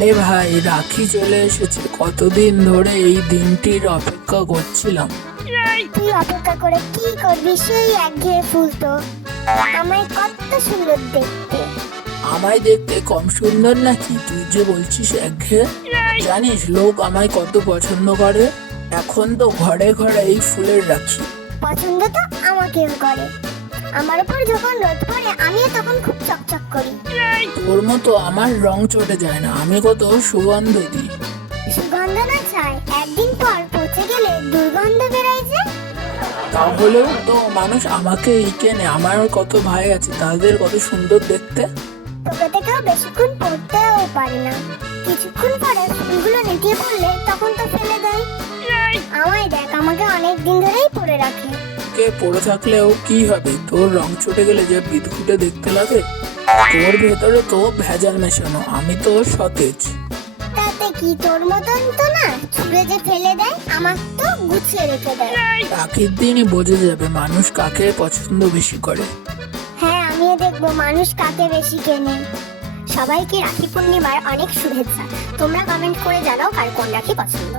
আরে ভাই, রাখি চলে এসেছে। কতদিন ধরে এই দিনটির অপেক্ষা করছিলাম। তুই অপেক্ষা করে কি করবি? সেই একঘেয়ে ফুল তো। আমায় কত সুন্দর দেখতে। আমায় দেখতে কম সুন্দর নাকি? তুই যে বলছিস একঘেয়ে। জানিস লোক আমায় কত পছন্দ করে? এখন তো ঘরে ঘরে এই ফুলের রাখি। পছন্দ তো আমাকেও করে। আমার উপর যখন রোদ পড়ে আমিও তখন খুব চকচক করি। তোর মতো আমার রং চটে যায় না, আমি কত সুগন্ধ দিই। সুগন্ধ না চাই, একদিন পর পচে গেলে দুর্গন্ধ বেরোয় যে। তাহলেও তো মানুষ আমাকেই কেনে। আমার কত ভাই আছে, তাদের কত সুন্দর দেখতে। তোকে থেকেও বেশিক্ষণ পড়তেও পারে না। কিছুক্ষণ পরে ফুলগুলো নেতিয়ে পড়লে তখন তো ফেলে দেয়। আমায় দেখ, আমাকে অনেক দিন ধরেই পড়ে রাখে। কে পড়ে থাকলেও কি হবে? তোর রং চটে গেলে যে বিদঘুটে দেখতে লাগে। তোর ভেতরে তো ভেজাল মেশানো, আমি তো সতেজ। তাতে কি, তোর মতন তো না ছুঁড়ে যে ফেলে দেয়, আমার তো গুছিয়ে রেখে দেয়। রাখির দিনই বোঝা যাবে মানুষ কাকে পছন্দ বেশি করে। হ্যাঁ, আমিও দেখবো মানুষ কাকে বেশি কেনে। সবাইকে রাখি পূর্ণিমার অনেক শুভেচ্ছা। তোমরা কমেন্ট করে জানাও কার কোন রাখি পছন্দ।